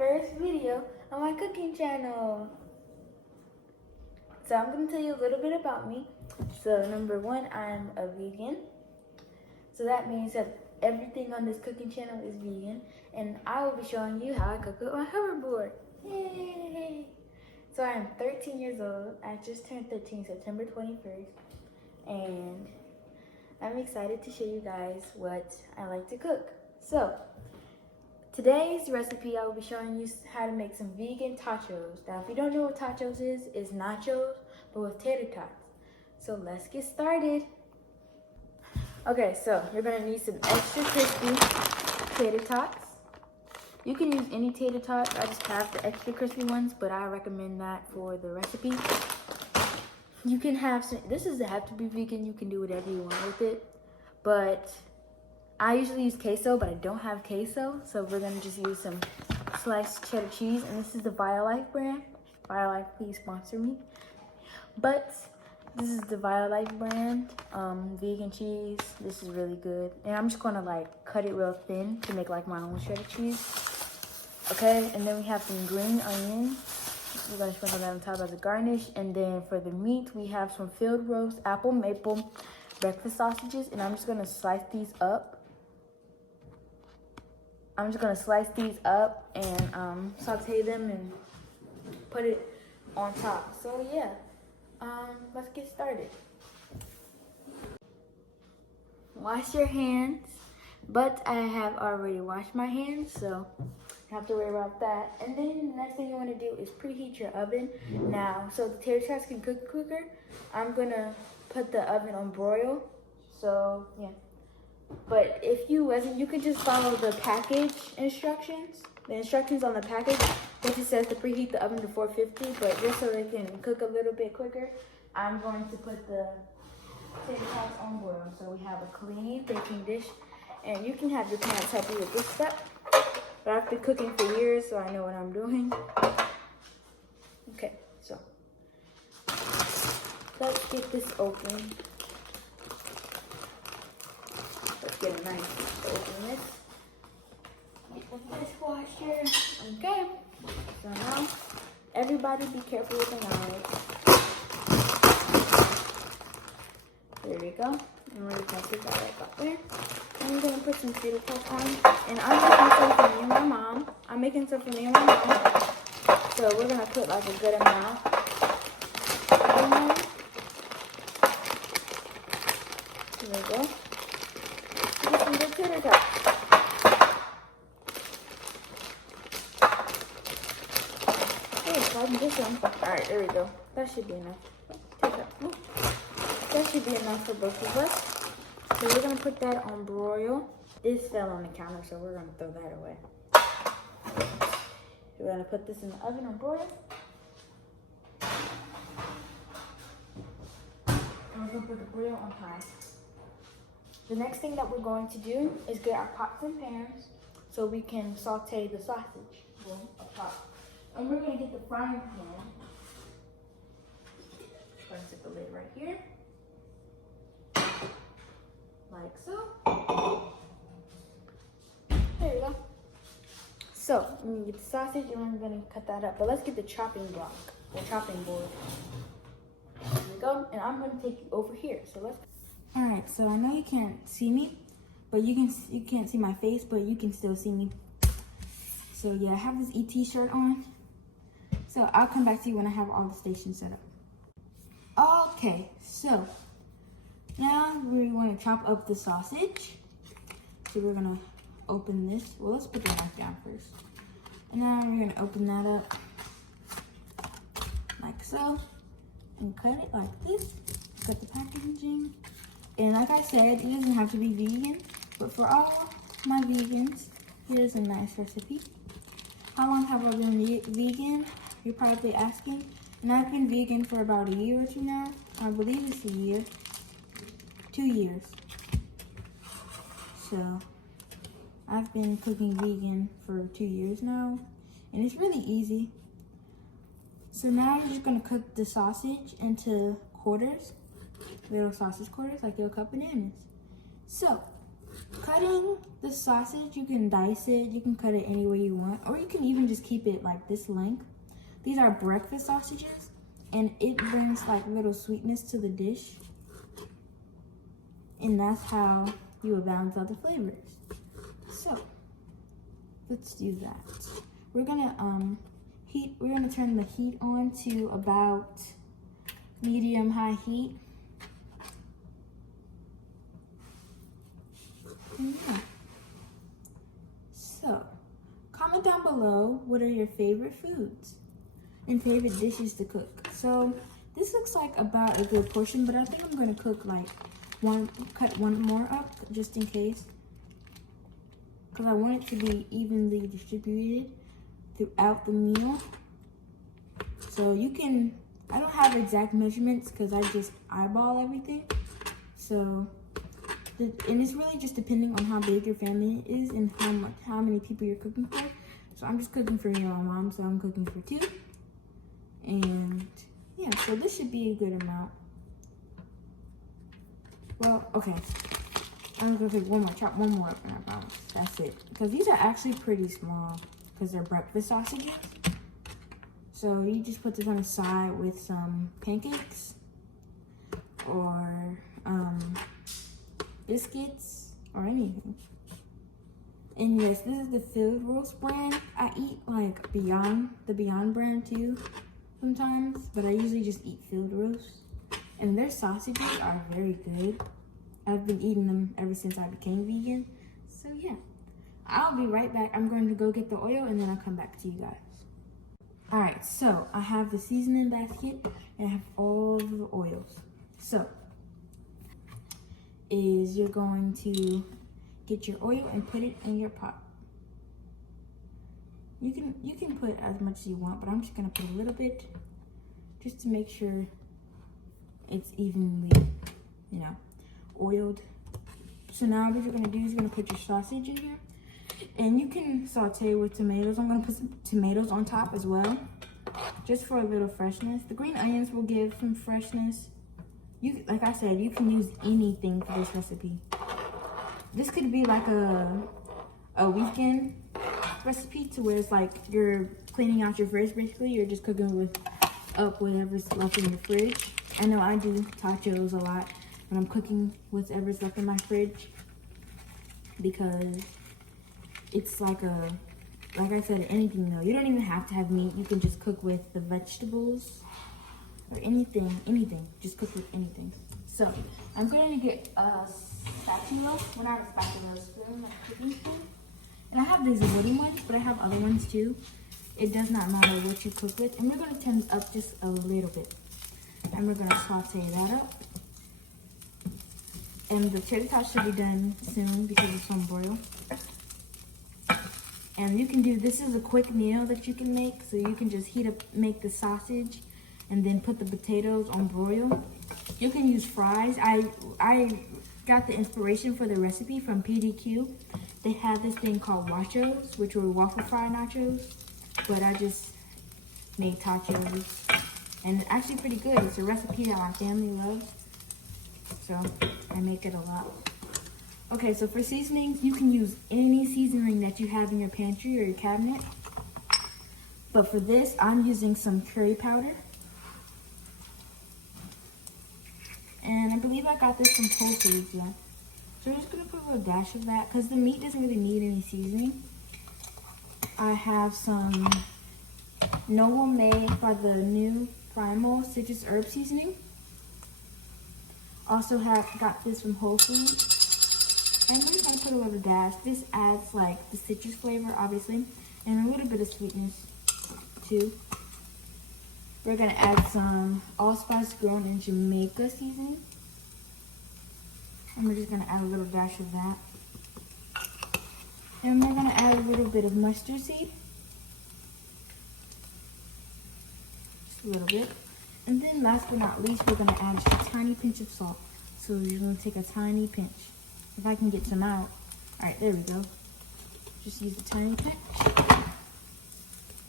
first video on my cooking channel. So I'm going to tell you a little bit about me. So number one, I'm a vegan. So that means that everything on this cooking channel is vegan. And I will be showing you how I cook with my hoverboard. Yay! So I'm 13 years old. I just turned 13 September 21st. And I'm excited to show you guys what I like to cook. So today's recipe, I will be showing you how to make some vegan tatchos. Now, if you don't know what tatchos is, it's nachos, but with tater tots. So let's get started. Okay, so you're gonna need some extra crispy tater tots. You can use any tater tots. I just have the extra crispy ones, but I recommend that for the recipe. You can have some, this doesn't have to be vegan. You can do whatever you want with it. But I usually use queso, but I don't have queso. So we're gonna just use some sliced cheddar cheese. And this is the BioLife brand. BioLife, please sponsor me. But this is the BioLife brand, vegan cheese. This is really good. And I'm just gonna like cut it real thin to make like my own cheddar cheese. Okay, and then we have some green onion. We're gonna sprinkle that on top as a garnish. And then for the meat, we have some field roast, apple maple breakfast sausages. And I'm just gonna slice these up. I'm just gonna slice these up and saute them and put it on top. So yeah, let's get started. Wash your hands, but I have already washed my hands, so you have to worry about that. And then the next thing you want to do is preheat your oven. Now, so the tater tots can cook quicker, I'm gonna put the oven on broil. So yeah, but if you wasn't, you could just follow the package instructions. The instructions on the package, which it says to preheat the oven to 450, but just so they can cook a little bit quicker, I'm going to put the tater tots on boil. So we have a clean baking dish, and you can have your parents help you with this step. But I've been cooking for years, so I know what I'm doing. Okay, so let's get this open. Let's get a nice open this. Get the dishwasher. Okay, so now everybody be careful with the knives. There we go. And we're just gonna put that right back there. And we're gonna put some tater tots on. And I'm making some for me and my mom. I'm making some for me and my mom. So we're gonna put like a good amount in there. There we go. Get some good tater tots. This one. Alright, there we go. That should be enough. That should be enough for both of us. So we're gonna put that on broil. This fell on the counter, so we're gonna throw that away. We're gonna put this in the oven on broil. And we're gonna put the broil on high. The next thing that we're going to do is get our pots and pans so we can saute the sausage. Well, a pot. And we're gonna get the frying pan. I'm gonna stick the lid right here. Like so. There we go. So, I'm gonna get the sausage and I'm gonna cut that up. But let's get the chopping block, the chopping board. There we go. And I'm gonna take you over here. So let's. All right. So I know you can't see me, but you can't see my face, but you can still see me. So yeah, I have this ET shirt on. So I'll come back to you when I have all the stations set up. Okay, so now we want to chop up the sausage. So we're gonna open this. Well, let's put the knife down first. And now we're gonna open that up like so and cut it like this. Cut the packaging. And like I said, it doesn't have to be vegan, but for all my vegans, here's a nice recipe. How long have I been vegan? You're probably asking. And I've been vegan for about a year or two now. I believe it's a year. 2 years. So I've been cooking vegan for 2 years now. And it's really easy. So now you're just gonna cut the sausage into quarters. Little sausage quarters, like you'll cut bananas. So Cutting the sausage, you can dice it, you can cut it any way you want, or you can even just keep it like this length. These are breakfast sausages, and it brings like little sweetness to the dish. And that's how you will balance out the flavors. So, let's do that. We're gonna turn the heat on to about medium-high heat. Yeah. So, comment down below what are your favorite foods and favorite dishes to cook. So, this looks like about a good portion, but I think I'm gonna cook like cut one more up just in case, because I want it to be evenly distributed throughout the meal. So you can, I don't have exact measurements because I just eyeball everything. So, and it's really just depending on how big your family is and how many people you're cooking for. So I'm just cooking for me and my mom, so I'm cooking for 2. And yeah, so this should be a good amount. Well, okay. I'm gonna pick one more, chop one more up, and I promise. That's it. Because these are actually pretty small because they're breakfast sausages. So you just put this on the side with some pancakes or biscuits or anything. And yes, this is the Field Roast brand. I eat like the Beyond brand too sometimes, but I usually just eat Field Roast. And their sausages are very good. I've been eating them ever since I became vegan. So yeah, I'll be right back. I'm going to go get the oil and then I'll come back to you guys. All right, so I have the seasoning basket and I have all the oils. So, you're going to get your oil and put it in your pot. You can put as much as you want, but I'm just gonna put a little bit just to make sure it's evenly, oiled. So now what you're gonna do is you're gonna put your sausage in here, and you can saute with tomatoes. I'm gonna put some tomatoes on top as well, just for a little freshness. The green onions will give some freshness. Like I said, you can use anything for this recipe. This could be like a weekend recipe to where it's like you're cleaning out your fridge basically. You're just cooking up whatever's left in the fridge. I know I do tatchos a lot when I'm cooking whatever's left in my fridge, because it's like I said, anything though. You don't even have to have meat. You can just cook with the vegetables or anything. Just cook with anything. So I'm going to get a spatula. Well, not a spatula, a spoon, like a cooking spoon. And I have these wooden ones, but I have other ones too. It does not matter what you cook with. And we're going to turn it up just a little bit. And we're going to saute that up. And the tater tot should be done soon because it's on broil. And you can this is a quick meal that you can make. So you can just make the sausage and then put the potatoes on broil. You can use fries. I got the inspiration for the recipe from PDQ. They had this thing called nachos, which were waffle fry nachos. But I just made tachos. And it's actually pretty good. It's a recipe that my family loves. So I make it a lot. Okay, so for seasonings, you can use any seasoning that you have in your pantry or your cabinet. But for this, I'm using some curry powder. And I believe I got this from Whole Foods, yeah. So I'm just gonna put a little dash of that because the meat doesn't really need any seasoning. I have some Noble made by the new Primal Citrus Herb Seasoning. Also got this from Whole Foods. And I'm just gonna put a little dash. This adds like the citrus flavor, obviously, and a little bit of sweetness too. We're gonna add some allspice grown in Jamaica seasoning. And we're just gonna add a little dash of that. And we're gonna add a little bit of mustard seed. Just a little bit. And then last but not least, we're gonna add just a tiny pinch of salt. So you're gonna take a tiny pinch. If I can get some out. All right, there we go. Just use a tiny pinch.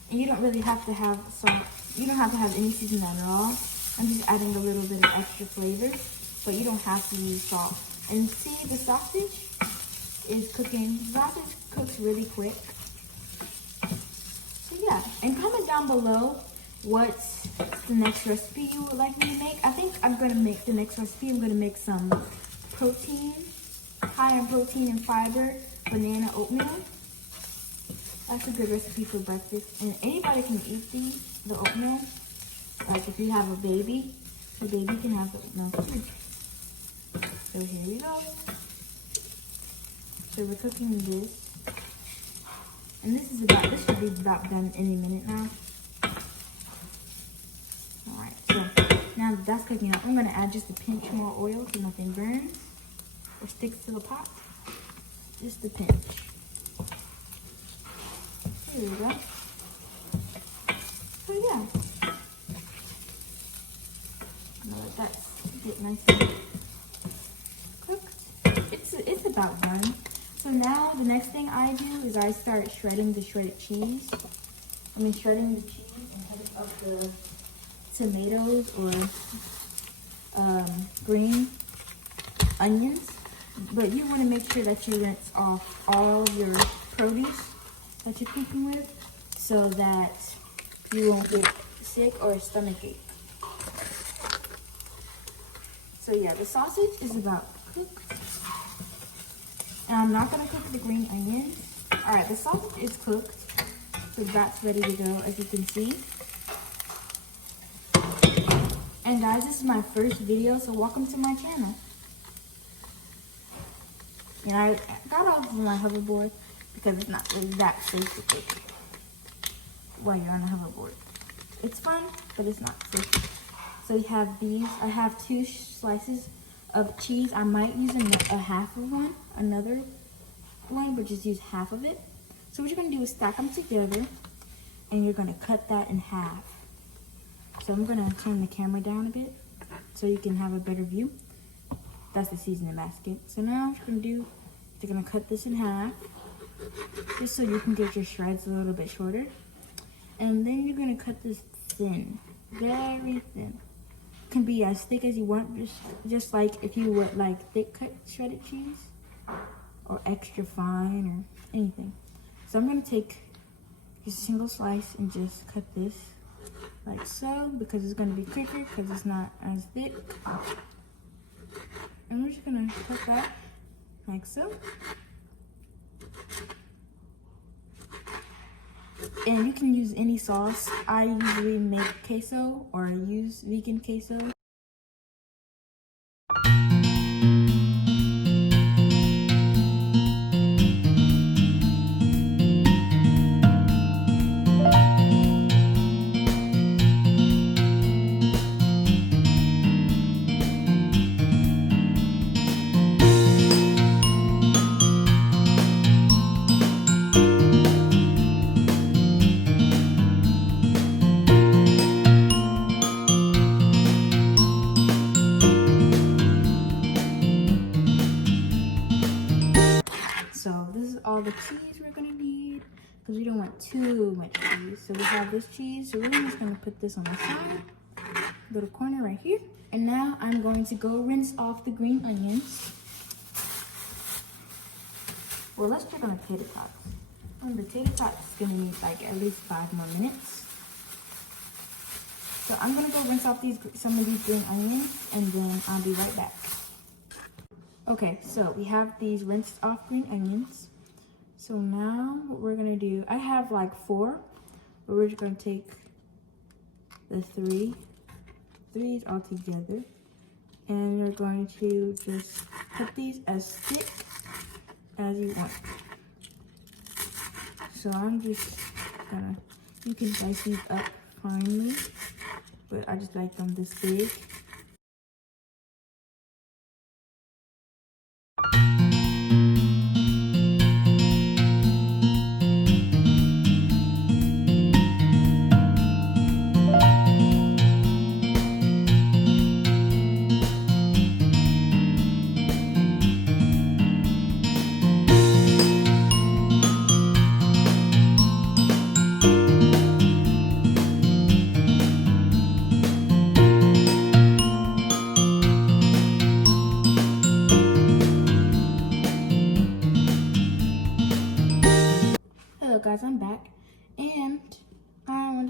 And you don't really have to have salt. You don't have to have any seasoning at all. I'm just adding a little bit of extra flavor, but you don't have to use salt. And see the sausage? is cooking. The sausage cooks really quick. So yeah, and comment down below what's the next recipe you would like me to make. I think I'm gonna make the next recipe. I'm gonna make some protein, high in protein and fiber, banana oatmeal. That's a good recipe for breakfast. And anybody can eat the oatmeal. Like if you have a baby, the baby can have the oatmeal too. So here we go. So we're cooking this. And this should be about done any minute now. Alright, so now that that's cooking up, I'm gonna add just a pinch more oil so nothing burns or sticks to the pot. Just a pinch. There we go. So yeah. Now let that get nice and cooked. It's about done. So now the next thing I do is I start shredding the shredded cheese. Shredding the cheese and cutting up the tomatoes or green onions. But you want to make sure that you rinse off all of your produce that you're cooking with so that you won't get sick or stomachache. So yeah, the sausage is about cooked. And I'm not going to cook the green onions. Alright, the sausage is cooked. So that's ready to go, as you can see. And guys, this is my first video, so welcome to my channel. And I got off of my hoverboard because it's not really that safe to cook while you're on a hoverboard. It's fun, but it's not safe. So we have these. I have 2 slices of cheese. I might use a half of one, another one, but just use half of it. So what you're gonna do is stack them together and you're gonna cut that in half. So I'm gonna turn the camera down a bit so you can have a better view. That's the seasoning basket. So now what you're gonna do, you're gonna cut this in half just so you can get your shreds a little bit shorter. And then you're gonna cut this thin, very thin. Can be as thick as you want, just like if you would like thick cut shredded cheese or extra fine or anything. So I'm gonna take just a single slice and just cut this like so because it's gonna be quicker because it's not as thick. And we're just gonna cut that like so. And you can use any sauce. I usually make queso or use vegan queso. So this is all the cheese we're gonna need because we don't want too much cheese. So we have this cheese. So we're just gonna put this on the side, little corner right here. And now I'm going to go rinse off the green onions. Well, let's check on the tater tots. On the tater tots, it's gonna need like at least 5 more minutes. So I'm gonna go rinse off some of these green onions and then I'll be right back. Okay, so we have these rinsed off green onions. So now what we're gonna do, I have like 4, but we're just gonna take the threes all together. And you're going to just cut these as thick as you want. So I'm just gonna, you can slice these up finely, but I just like them this big.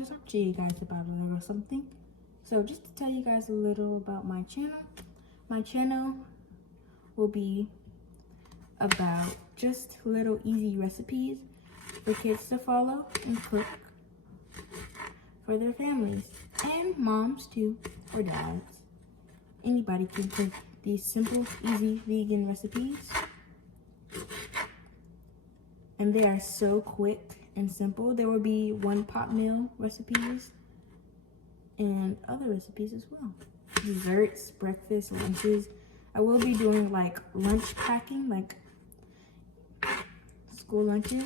to talk to you guys about a little something. So just to tell you guys a little about my channel will be about just little easy recipes for kids to follow and cook for their families, and moms too, or dads. Anybody can cook these simple, easy vegan recipes. And they are so quick and simple. There will be one pot meal recipes and other recipes as well. Desserts, breakfast, lunches. I will be doing like lunch packing, like school lunches.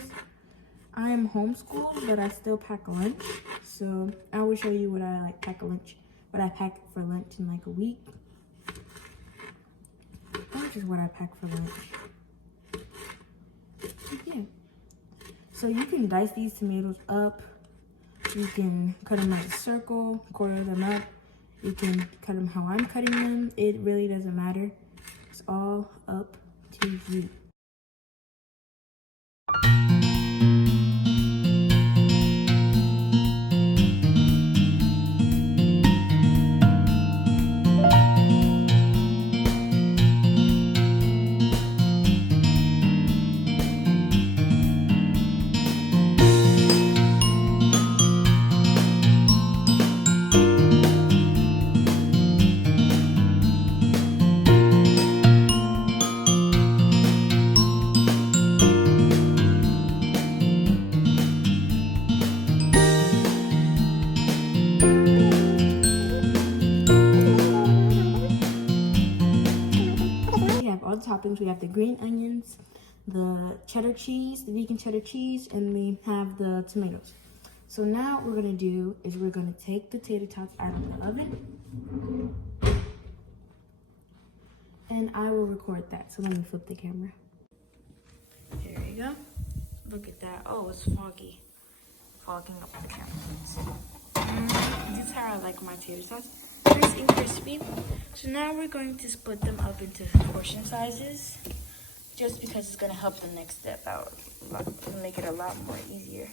I am homeschooled, but I still pack lunch. So I will show you what I pack for lunch in like a week. Which is what I pack for lunch. Yeah. So you can dice these tomatoes up. You can cut them as a circle, quarter them up. You can cut them how I'm cutting them. It really doesn't matter. It's all up to you. All the toppings. We have the green onions, the cheddar cheese, the vegan cheddar cheese, and we have the tomatoes. So now what we're gonna do is we're gonna take the tater tots out of the oven, and I will record that. So let me flip the camera. There you go. Look at that. Oh, it's foggy. Fogging up the camera. This is how I like my tater tots. Nice and crispy. So now we're going to split them up into portion sizes, just because it's going to help the next step out, make it a lot easier.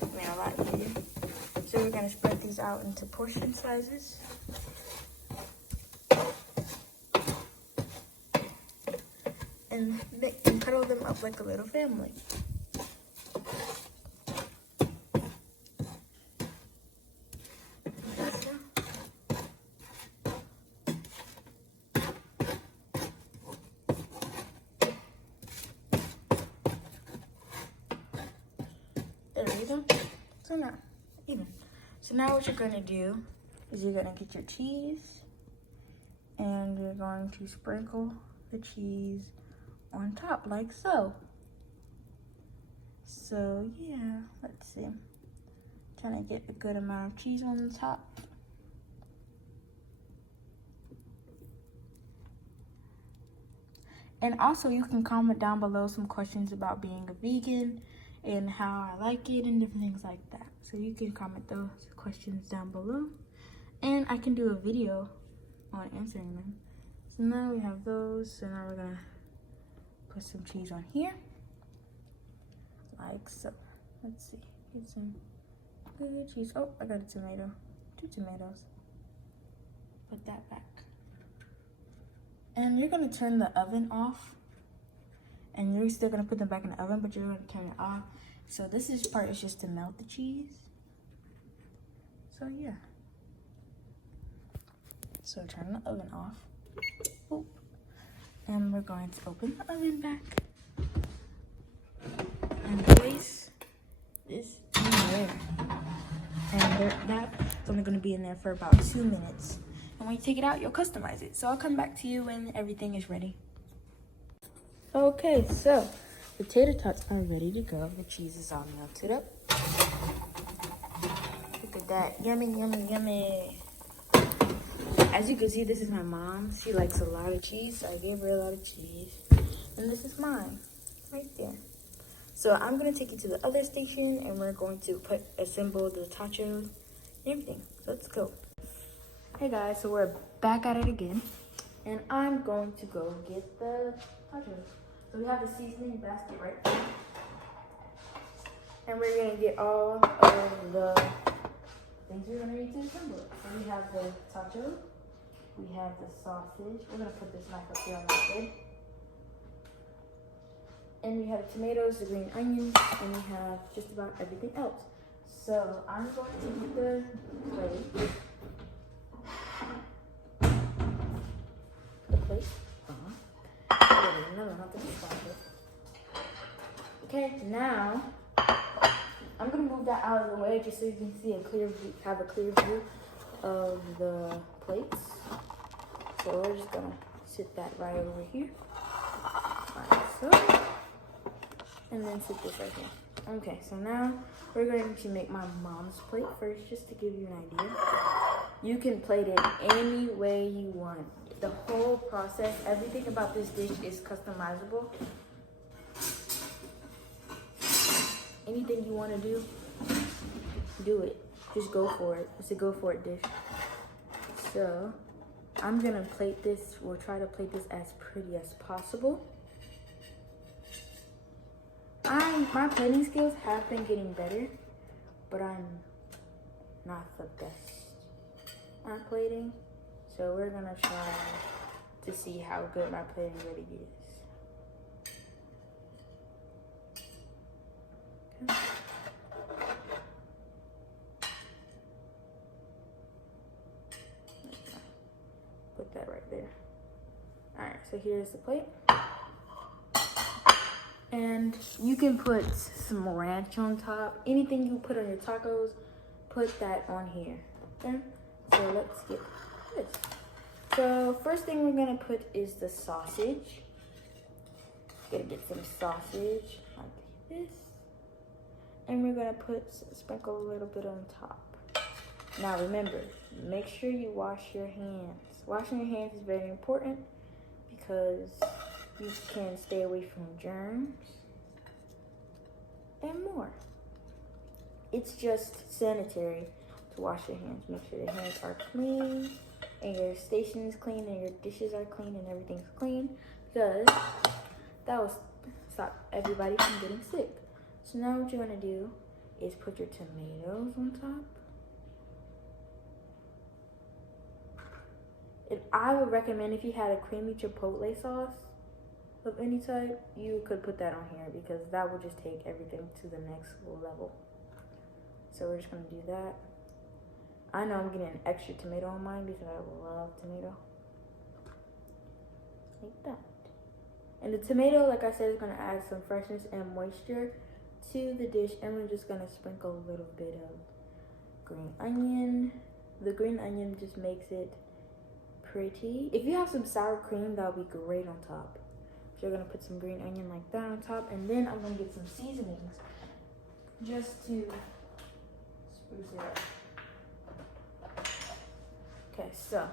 So we're going to spread these out into portion sizes. And cuddle them up like a little family. There we go. So now, even. So now what you're gonna do is you're gonna get your cheese and you're going to sprinkle the cheese on top like so. So yeah, let's see. Trying to get a good amount of cheese on the top. And also you can comment down below some questions about being a vegan and how I like it and different things like that. So you can comment those questions down below and I can do a video on answering them. So now we have those. So now we're gonna put some cheese on here, like so. Let's see, get some good cheese. Oh, I got a tomato, 2 tomatoes. Put that back. And you're gonna turn the oven off, and you're still gonna put them back in the oven, but you're gonna turn it off. So this part is just to melt the cheese. So yeah. So turn the oven off. Oop. And we're going to open the oven back and place this in there. And that's only gonna be in there for about 2 minutes. And when you take it out, you'll customize it. So I'll come back to you when everything is ready. Okay, so the tater tots are ready to go. The cheese is all melted up. Look at that. Yummy, yummy, yummy. As you can see, this is my mom. She likes a lot of cheese, so I gave her a lot of cheese. And this is mine, right there. So I'm going to take you to the other station, and we're going to assemble the tachos and everything. Let's go. Hey guys, so we're back at it again, and I'm going to go get the tachos. So we have the seasoning basket right there, and we're gonna get all of the things we're gonna need to assemble it. So we have the tacho, we have the sausage. We're gonna put this knife up here on that bed. And we have the tomatoes, the green onions, and we have just about everything else. So I'm going to get the plate. Okay, now I'm gonna move that out of the way just so you can see a clear view, have a clear view of the plates. So we're just gonna sit that right over here. Like so. And then sit this right here. Okay, so now we're going to make my mom's plate first, just to give you an idea. You can plate it any way you want. The whole process, everything about this dish is customizable. Anything you want to do it. Just go for it. It's a go for it dish. So I'm gonna plate this, we'll try to plate this as pretty as possible. My plating skills have been getting better, but I'm not the best at plating. So we're gonna try to see how good my plating really is. Okay. Put that right there. All right, so here's the plate. And you can put some ranch on top. Anything you put on your tacos, put that on here. Okay? So let's get this. So first thing we're gonna put is the sausage. Gonna get some sausage like this. And we're gonna sprinkle a little bit on top. Now remember, make sure you wash your hands. Washing your hands is very important because you can stay away from germs and more. It's just sanitary to wash your hands. Make sure your hands are clean and your station is clean and your dishes are clean and everything's clean, because that will stop everybody from getting sick. So now what you're gonna do is put your tomatoes on top. And I would recommend, if you had a creamy chipotle sauce of any type, you could put that on here, because that will just take everything to the next level. So we're just gonna do that. I know I'm getting an extra tomato on mine because I love tomato. Like that. And the tomato, like I said, is gonna add some freshness and moisture to the dish. And we're just gonna sprinkle a little bit of green onion. The green onion just makes it pretty. If you have some sour cream, that would be great on top. So you're gonna put some green onion like that on top, and then I'm gonna get some seasonings just to spruce it up. Okay, so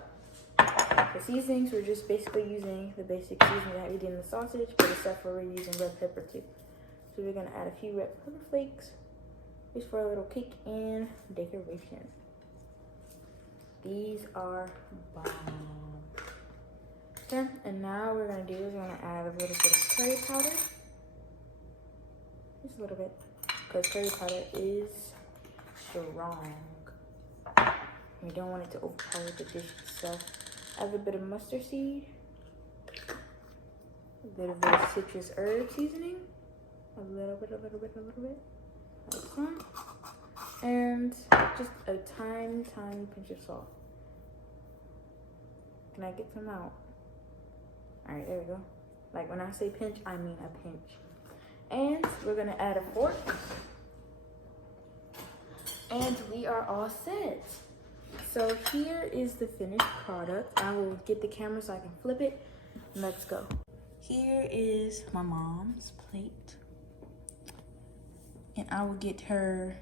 the seasonings, we're just basically using the basic seasoning that we did in the sausage, but except for we're using red pepper too. So we're gonna add a few red pepper flakes just for a little kick and decoration. These are bomb. Okay, and now what we're gonna do is we're gonna add a little bit of curry powder. Just a little bit, because curry powder is strong. We don't want it to overpower the dish itself. Add a bit of mustard seed, a little bit of citrus herb seasoning, a little bit, like that. And just a tiny pinch of salt. Can I get some out? All right, there we go. Like when I say pinch, I mean a pinch. And we're gonna add a fork. And we are all set. So here is the finished product. I will get the camera so I can flip it. Let's go. Here is my mom's plate. And I will get her,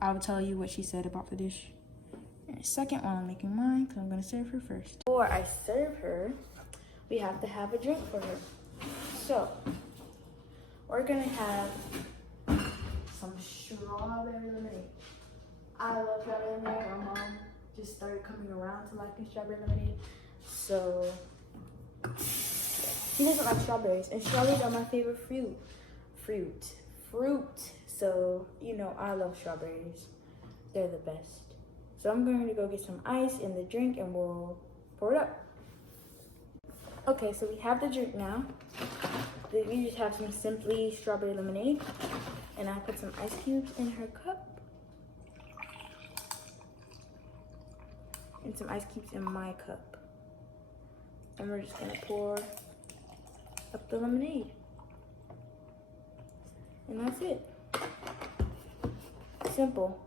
I will tell you what she said about the dish in a second while I'm making mine, because I'm gonna serve her first. Before I serve her, we have to have a drink for her. So, we're gonna have some strawberry lemonade. I love strawberry lemonade. My mom just started coming around to liking strawberry lemonade. So, she doesn't like strawberries, and strawberries are my favorite fruit. So, you know, I love strawberries. They're the best. So I'm going to go get some ice in the drink and we'll pour it up. Okay, so we have the drink now. We just have some Simply strawberry lemonade. And I put some ice cubes in her cup. And some ice cubes in my cup. And we're just gonna pour up the lemonade. And that's it. Simple,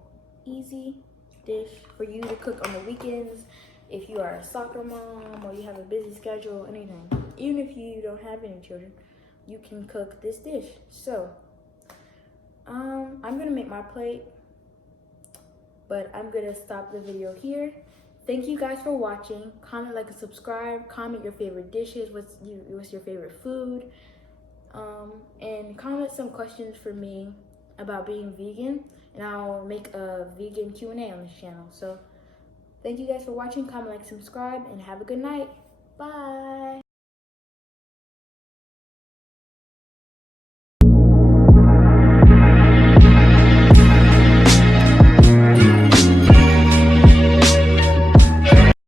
easy dish for you to cook on the weekends. If you are a soccer mom or you have a busy schedule, anything. Even if you don't have any children, you can cook this dish. So, I'm gonna make my plate, but I'm gonna stop the video here. Thank you guys for watching. Comment, like, and subscribe. Comment your favorite dishes. What's your favorite food? And comment some questions for me about being vegan, and I'll make a vegan Q&A on this channel. So thank you guys for watching. Comment, like, subscribe, and have a good night. Bye.